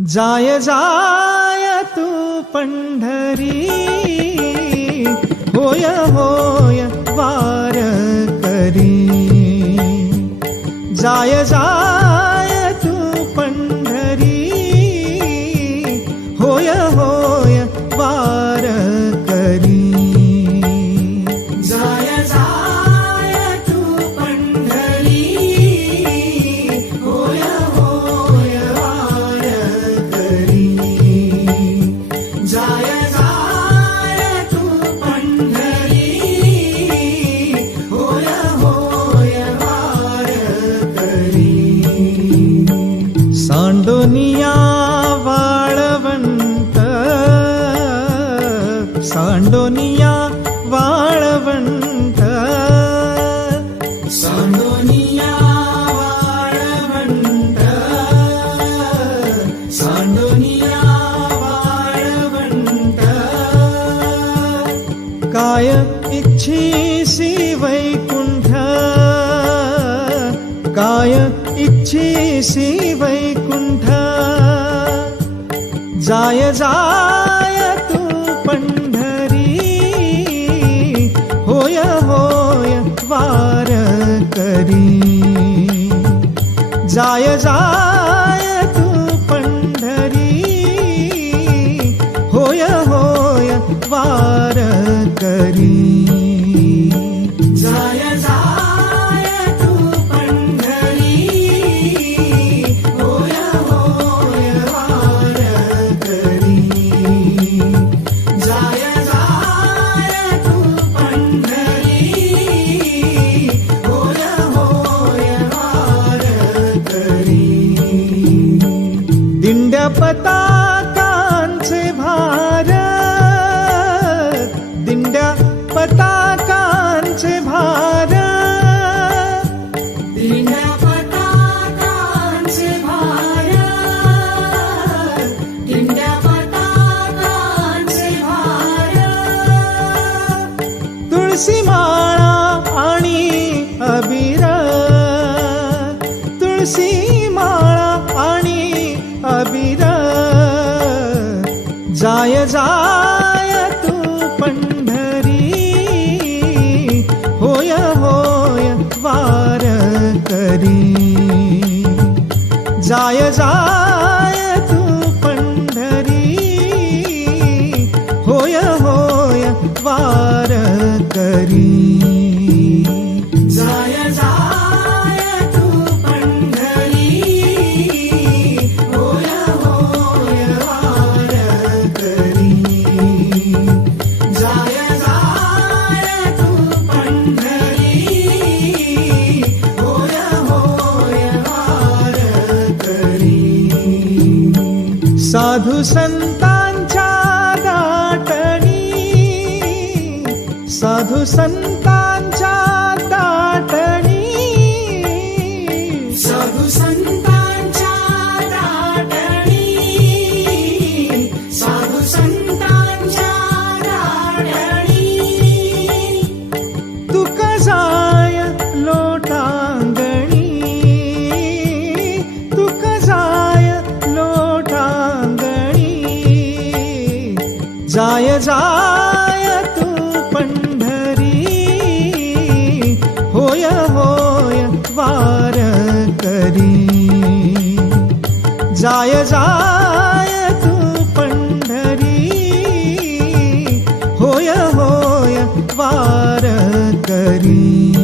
जाय जाय तू पंढरी होय होय वार करी. जाय जाय तू पंढरी होय होय சாண்டோனியா வாழவன்ட சாண்டோனியா வாழவன்ட சாண்டோனியா வாழவன்ட சாண்டோனியா வாழவன்ட காய இச்சி சி வைகுண்ட காய इच्छीसी वैकुंठ. जाय जाय तू पंढरी. होय होय वार करी. जाय जाय तुळशी माळा आणि अबीर. जाय जाय तू पंढरी. होय होय वार करी. जाय जाय तू पंढरी. होय होय वार करी. साधू संतांच्या दाटणी साधू संतांच्या जाय जाय तू पंढरी. होय होय वार करी.